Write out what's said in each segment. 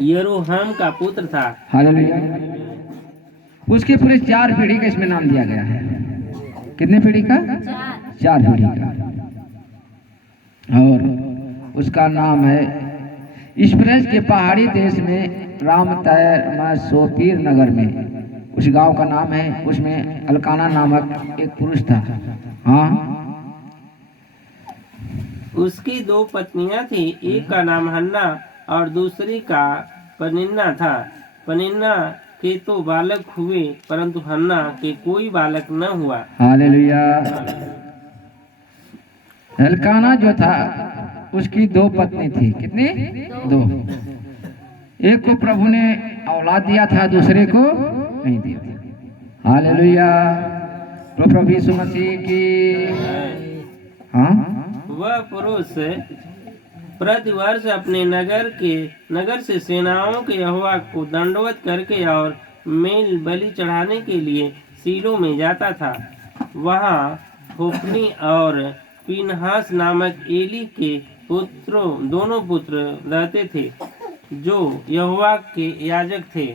यरोहम का पुत्र था। हालेलुया। उसके पूरे 4 पीढ़ी का इसमें नाम दिया गया है। कितने पीढ़ी का? 4 पीढ़ी का। और उसका नाम है इस्प्रेस के पहाड़ी देश में रामतैर सोपीर नगर में उस गांव का नाम है। उसमें अलकाना नामक एक पुरुष था। हाँ, उसकी 2 पत्नियां थी, एक का नाम हन्ना और दूसरी का पनिन्ना था। पनिन्ना के तो बालक हुए, परंतु हन्ना के कोई बालक न हुआ। हालेलुया। एल्काना जो था उसकी 2 पत्नी थी। कितनी? 2। एक को प्रभु ने औलाद दिया था, दूसरे को नहीं दिया। हालेलुया। तो प्रभु यीशु मसीह की। हाँ, वह पुरुष प्रतिवर्ष अपने नगर से सेनाओं के यहोवा को दंडवत करके और मेल बलि चढ़ाने के लिए सीलो में जाता था। वहाँ होप्नी और पीनहास नामक एली के दोनों पुत्र रहते थे, जो यहोवा के याजक थे।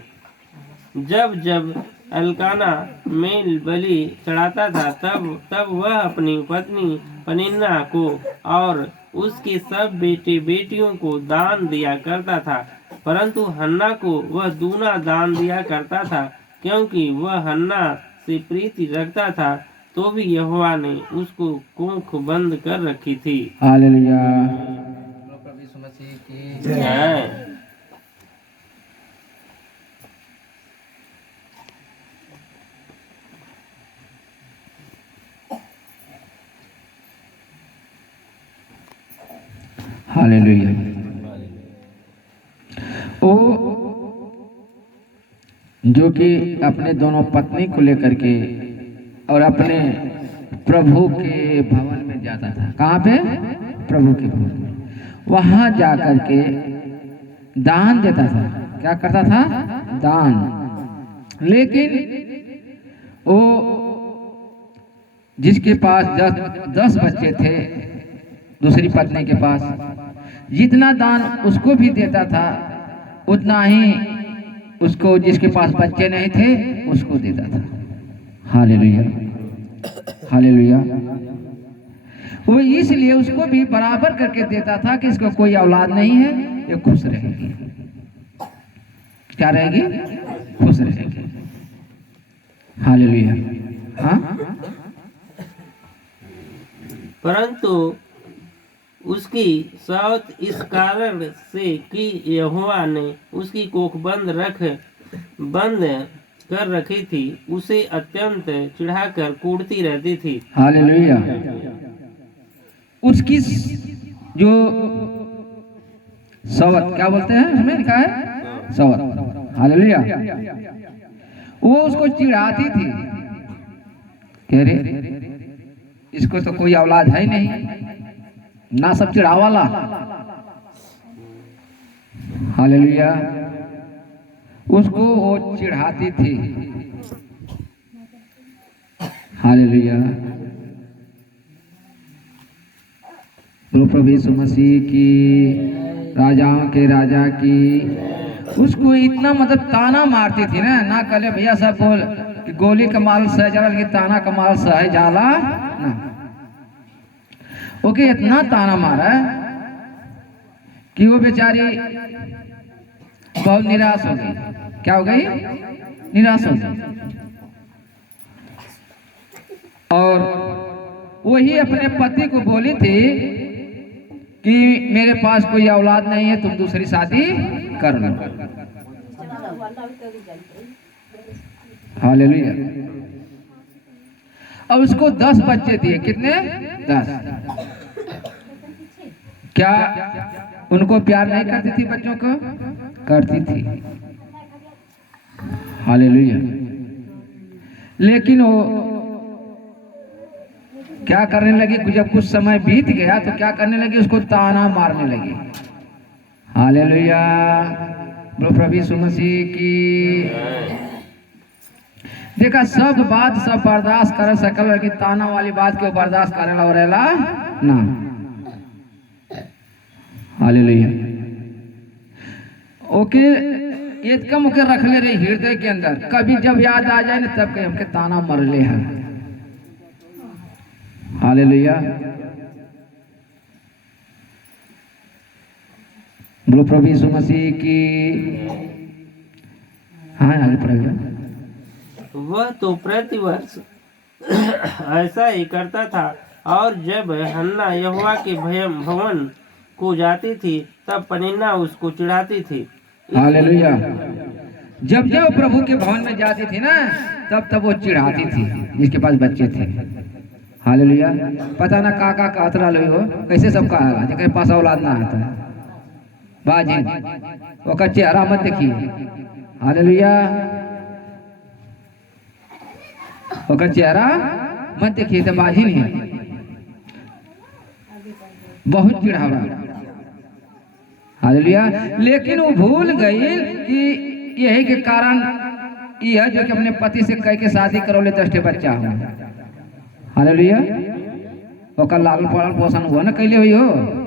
जब जब एल्काना मेल बलि चढ़ाता था, तब वह अपनी पत्नी पनिन्ना को और उसके सब बेटे बेटियों को दान दिया करता था, परंतु हन्ना को वह दूना दान दिया करता था, क्योंकि वह हन्ना से प्रीति रखता था। तो भी यहोवा ने उसको कोख बंद कर रखी थी। हालेलुया। प्रभु यीशु मसीह की जय। हालेलुया। वो जो कि अपने दोनों पत्नी को लेकर के और अपने प्रभु के भवन में जाता था। कहाँ पे? प्रभु के भवन में। वहां जाकर के दान देता था। क्या करता था? दान। लेकिन वो जिसके पास 10 बच्चे थे, दूसरी पत्नी के पास, जितना दान उसको भी देता था, उतना ही उसको जिसके पास बच्चे नहीं थे उसको देता था। हालेलुया। हालेलुया। वो इसलिए उसको भी बराबर करके देता था कि इसको कोई औलाद नहीं है, ये खुश रहेगी। क्या रहेगी? खुश रहेगी। हालेलुया। हाँ, परंतु उसकी सौत इस कारण से कि यहोवा ने उसकी कोख बंद कर रखी थी, उसे अत्यंत चिढ़ाकर कूटती रहती थी। हालेलुया। उसकी जो सौत, क्या बोलते हैं उसमें लिखा है? सौत। हालेलुया। वो उसको चिढ़ाती थी। कह रहे इसको तो कोई औलाद है ही नहीं, ना सब चिढ़ावाला। हालेलुया। उसको वो चिढ़ाती थी। हालेलुया। बोलो प्रभु यीशु मसीह की। राजाओं के राजा की। उसको इतना मतलब ताना मारती थी ना कले भैया सब बोल कि गोली कमाल सह जाला कि ताना कमाल सह जाला ना। ओके, इतना ताना मारा कि वो बेचारी बहुत निराश हो गई। क्या हो गई? निराश हो गई। और वही अपने पति को बोली थी कि मेरे पास कोई औलाद नहीं है, तुम दूसरी शादी कर लो। हालेलुया। और उसको 10 बच्चे दिए। कितने? 10। क्या उनको प्यार नहीं करती थी? बच्चों को करती थी। हालेलुया। लेकिन वो क्या करने लगी? जब कुछ समय बीत गया तो क्या करने लगी? उसको ताना मारने लगी। हालेलुया। प्रभु यीशु मसीह की। देखा, सब बात सब बर्दाश्त कर सकल, लेकिन ताना वाली बात क्यों बर्दाश्त करेला और ना। हालेलुया। ओके एकदम ओके रख ले रही हृदय के अंदर, कभी जब याद आ जाए ना तब कहीं हमके ताना मर ले हैं। हालेलुया। बोलो प्रभु यीशु मसीह की। हाँ आगे पढ़ेगा। वह तो प्रतिवर्ष ऐसा ही करता था, और जब हन्ना यहोवा के भवन को जाती थी तब पनिन्ना उसको चिढ़ाती थी। हालेलुया। जब जब प्रभु के भवन में जाती थी ना तब तब वो चिढ़ाती थी जिसके पास बच्चे थे। हालेलुया। पता ना का कातरा लो हो कैसे सब कहा जेकर पास औलाद ना आता है बाजी ओका चेहरा मत देखिए। हालेलुया। ओका चेहरा मत देखिए तो बाजी नहीं है, बहुत चिढ़ावा। हालेलुया। लेकिन वो भूल गई कि यही के कारण यह जो कि अपने पति से कह के शादी करो ले 10 बच्चा हो। हालेलुया। ओकर लाल पालन पोषण हुआ ना कैले हुई हो।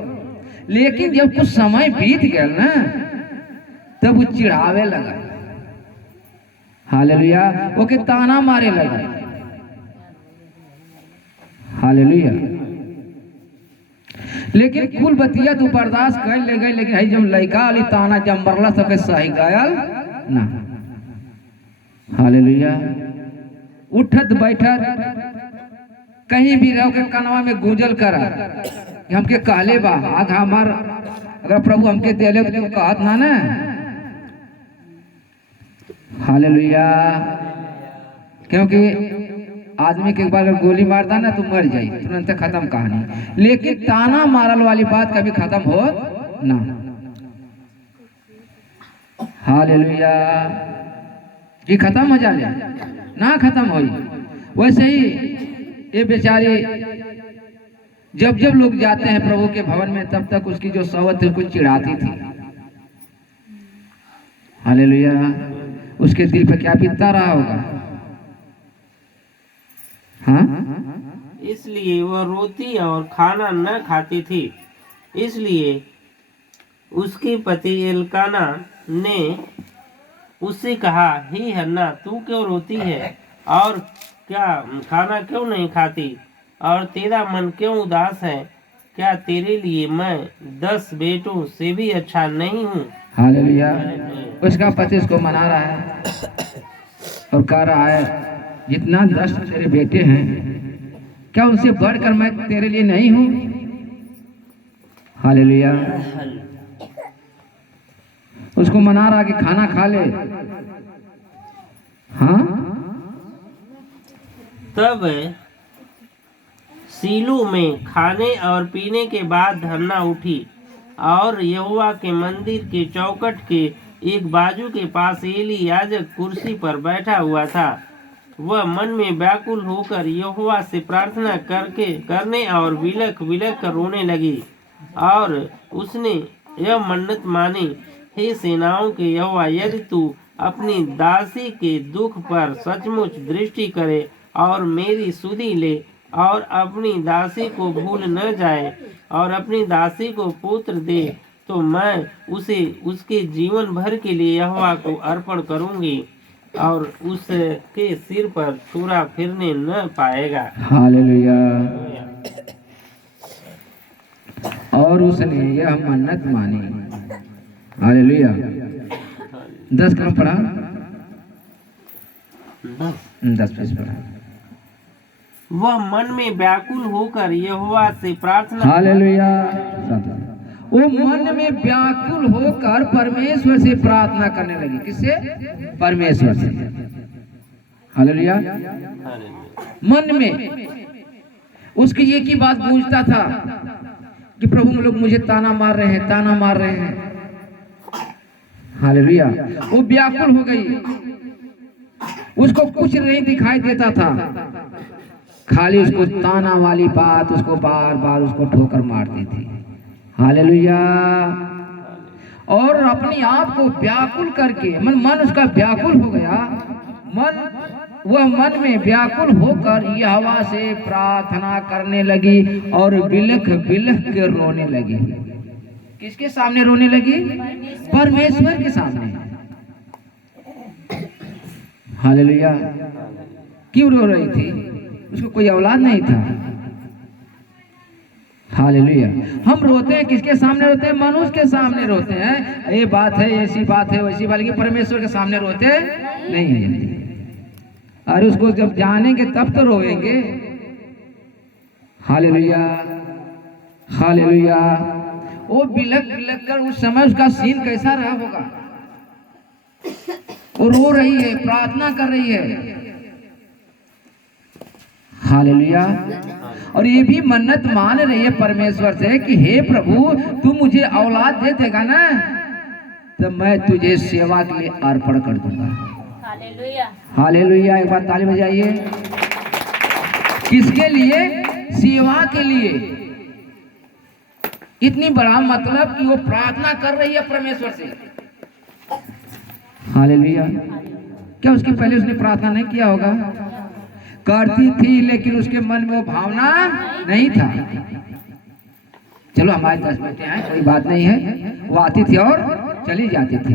लेकिन जब कुछ समय बीत गया ना तब वो चिढ़ावे लगा। हालेलुया। ओके ताना मारे लगा। हालेलुया। लेकिन कुल बतिया तो बर्दाश्त कर ले गए, लेकिन है जब लड़का अली ताना जब मरला सके सही गायल ना। हालेलुया। उठत बैठत कहीं भी रहो के कनवा में गूंजल करा हमके कहले बा आग हमार अगर प्रभु हमके देले तो कहत ना ना। हालेलुया। क्योंकि आदमी के एक बार अगर गोली मारता ना तो मर जाए तुरंत खत्म कहानी, लेकिन ताना मारल वाली बात कभी खत्म हो ना। हालेलुया। ये खत्म हो जाए ना खत्म हो। वैसे ही ये बेचारी जब जब लोग जाते हैं प्रभु के भवन में तब तक उसकी जो सवत है उसको चिढ़ाती थी। हालेलुया। उसके दिल पे क्या बीतता रहा होगा। हाँ? इसलिए वह रोटी और खाना न खाती थी। इसलिए उसके पति एलकाना ने उससे कहा, हे हन्ना, तू क्यों रोती है और क्या खाना क्यों नहीं खाती, और तेरा मन क्यों उदास है? क्या तेरे लिए मैं 10 बेटों से भी अच्छा नहीं हूँ? हालेलुया। उसका पति उसको मना रहा है और कह रहा है, जितना 10 तेरे बेटे हैं क्या उनसे बढ़कर मैं तेरे लिए नहीं हूँ? हालेलुया। उसको मना रहा कि खाना खा ले। हाँ? तब सीलो में खाने और पीने के बाद हन्ना उठी और यहोवा के मंदिर के चौखट के एक बाजू के पास एली याजक कुर्सी पर बैठा हुआ था। वह मन में व्याकुल होकर यहोवा से प्रार्थना करने और विलख विलख कर रोने लगी, और उसने यह मन्नत मानी, हे सेनाओं के यहोवा, यदि तू अपनी दासी के दुख पर सचमुच दृष्टि करे और मेरी सुधि ले और अपनी दासी को भूल न जाए और अपनी दासी को पुत्र दे, तो मैं उसे उसके जीवन भर के लिए यहोवा को अर्पण करूंगी और उसके सिर पर छुरा फिरने न पाएगा। हालेलुया। और उसने यह मन्नत मानी। हालेलुया। 10 कलम पढ़ा, 10 पढ़ा। वह मन में व्याकुल होकर यहोवा से प्रार्थना। हालेलुया। वो मन में व्याकुल होकर परमेश्वर से प्रार्थना करने लगी। किससे? परमेश्वर से। हालेलुया। मन में उसकी एक ही बात गूंजता था कि प्रभु लोग मुझे ताना मार रहे हैं, ताना मार रहे हैं। हालेलुया। वो व्याकुल हो गई, उसको कुछ नहीं दिखाई देता था, खाली उसको ताना वाली बात उसको बार बार उसको ठोकर मारती थी। हालेलुया। और अपने आप को व्याकुल करके मन उसका व्याकुल हो गया। वह मन में व्याकुल होकर यहोवा से प्रार्थना करने लगी और बिलख बिलख के रोने लगी। किसके सामने रोने लगी? परमेश्वर के सामने। हालेलुया। क्यों रो रही थी? उसको कोई औलाद नहीं था। हालेलुया। हम रोते हैं किसके सामने रोते हैं? मनुष्य के सामने रोते हैं। ये बात है, ऐसी बात है, वैसी बात, लेकिन परमेश्वर के सामने रोते नहीं है। और उसको जब जानेंगे तब तो रोएंगे। Hallelujah, hallelujah. वो बिलक बिलक कर उस समय उसका सीन कैसा रहा होगा? वो रो रही है, प्रार्थना कर रही है। हालेलुया। और ये भी मन्नत मान रही है परमेश्वर से कि हे प्रभु, तू मुझे औलाद दे देगा ना, तो मैं तुझे सेवा के लिए अर्पण कर दूंगा। Hallelujah, hallelujah. एक बार ताली बजाइए। किसके लिए? सेवा के लिए। इतनी बड़ा मतलब कि वो प्रार्थना कर रही है परमेश्वर से। हालेलुया। क्या उसके पहले उसने प्रार्थना नहीं किया होगा? करती थी, लेकिन उसके मन में वो भावना नहीं था। चलो हमारे 10 बेटे हैं, कोई बात नहीं है। वो आती थी और चली जाती थी।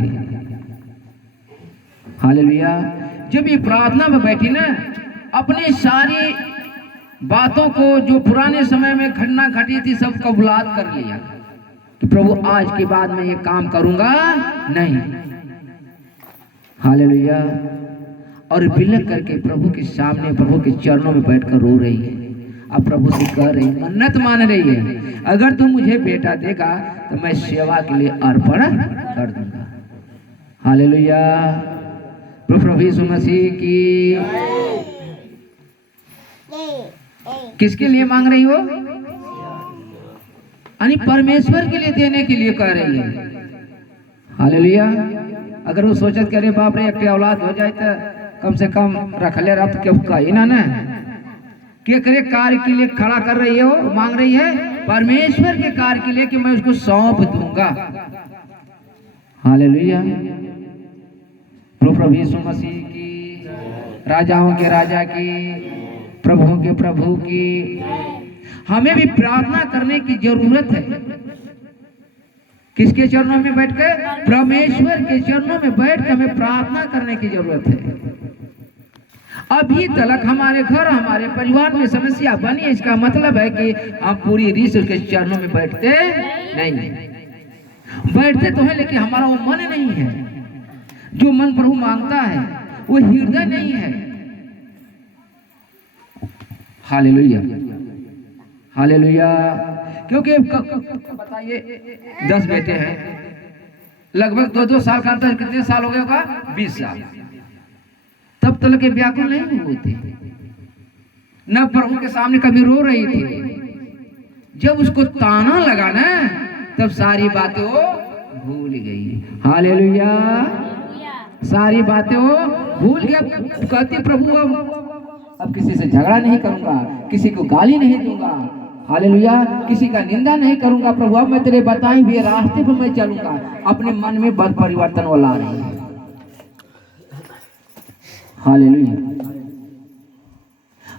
हालेलुया। जब ये प्रार्थना में बैठी ना, अपनी सारी बातों को जो पुराने समय में घटना घटी थी सब कबूलात कर लिया कि प्रभु आज के बाद मैं ये काम करूंगा नहीं। हालेलुया। और बिलक करके प्रभु के सामने, प्रभु के चरणों में बैठकर रो रही है। अब प्रभु से कह रही, मन्नत मान रही है, अगर तू मुझे बेटा देगा तो मैं सेवा के लिए अर्पण कर दूंगा। हालेलुया। प्रभु यीशु मसीह की। किसके लिए मांग रही हो? यानी परमेश्वर के लिए देने के लिए कह रही है। हालेलुया। अगर वो सोचत करे बाप रे एक औलाद हो जाए तो कम से कम रख ले रहा, तो क्यों कही ना के करे कार्य के लिए खड़ा कर रही है, वो मांग रही है परमेश्वर के कार्य के लिए कि मैं उसको सौंप दूंगा। हालेलुया। प्रभु यीशु मसीह की, राजाओं के राजा की, प्रभुओं के प्रभु की। हमें भी प्रार्थना करने की जरूरत है। किसके चरणों में बैठकर? परमेश्वर के चरणों में बैठकर हमें प्रार्थना करने की जरूरत है। अभी तक हमारे घर, हमारे परिवार में समस्या बनी, इसका मतलब है कि हम पूरी रीत उसके चरणों में बैठते नहीं। बैठते तो है लेकिन हमारा वो मन नहीं है। जो मन प्रभु मांगता है वो हृदय नहीं है। Hallelujah, hallelujah. क्योंकि बताइए 10 बेटे हैं, लगभग 2-2 साल का अंतर। कितने साल हो गए होगा? 20 साल। तब तक के व्याकुल नहीं हुए थे, न प्रभु के सामने कभी रो रही थी। जब उसको ताना लगा ना, तब सारी बातें वो भूल गई। हालेलुया। सारी बातें वो भूल गया। कहती प्रभु अब किसी से झगड़ा नहीं करूंगा, किसी को गाली नहीं दूंगा। हालेलुया। किसी का निंदा नहीं करूंगा प्रभु, अब मैं तेरे बताए हुए रास्ते पर मैं चलूंगा। अपने मन में बद परिवर्तन वो ला रही है। हालेलुया।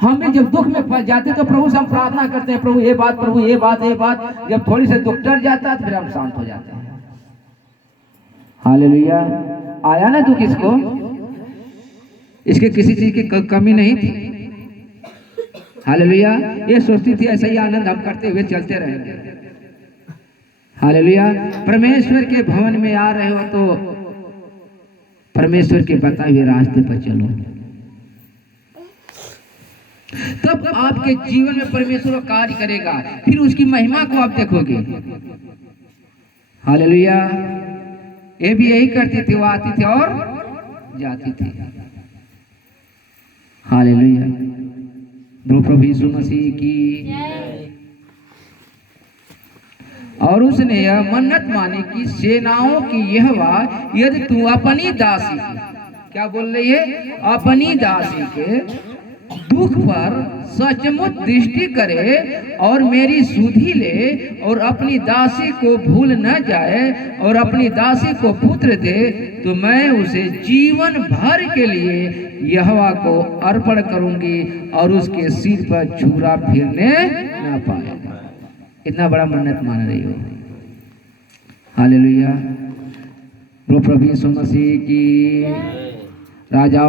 हम भी जब दुख में फंस जाते तो प्रभु से हम प्रार्थना करते हैं, प्रभु ये बात, प्रभु ये बात, ये बात। जब थोड़ी से दुख डर जाता है तो फिर हम शांत हो जाते हैं। हालेलुया। आया ना दुख इसको, इसके किसी चीज की कमी नहीं थी। हालेलुया। ये सोचती थी ऐसा ही आनंद हम करते हुए चलते रहेंगे। हालेलुया। परमेश्वर के भवन में आ रहे हो तो परमेश्वर के बताए हुए रास्ते पर चलो, तब आपके जीवन में परमेश्वर कार्य करेगा। फिर उसकी महिमा को आप देखोगे। हालेलुया। ये भी यही करती थी, वो आती थी और जाती थी। हालेलुया। प्रभु यीशु मसीह की। और उसने यह मन्नत मानी कि सेनाओं की यहोवा यदि तू अपनी दासी, क्या बोल रही है? अपनी दासी के दुख पर सचमुच दृष्टि करे और मेरी सुधि ले और अपनी दासी को भूल न जाए और अपनी दासी को पुत्र दे, तो मैं उसे जीवन भर के लिए यहोवा को अर्पण करूंगी और उसके सिर पर छुरा फिरने न पाएगा। इतना बड़ा मन्नत मान रही हो। हालेलुया। बोलो प्रभु यीशु मसीह की। राजा